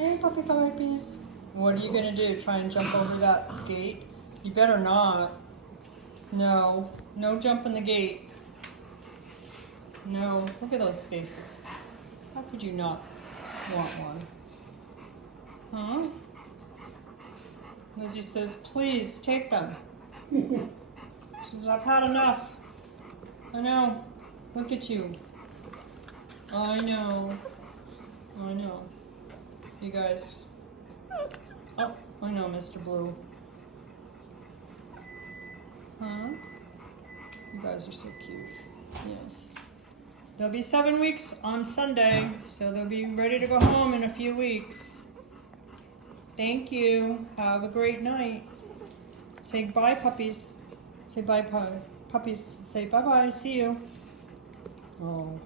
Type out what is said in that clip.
Hey, puppy puppies. What are you gonna do? Try and jump over that gate? You better not. No. No jumping the gate. No. Look at those faces. How could you not want one? Huh? Lizzie says, please take them. She says, I've had enough. I know. Look at you. I know. I know. You guys. Oh, I know, Mr. Blue. Huh? You guys are so cute. Yes. They'll be 7 weeks on Sunday, so they'll be ready to go home in a few weeks. Thank you. Have a great night. Say bye, puppies. Say bye, puppies. Say bye-bye. See you. Oh.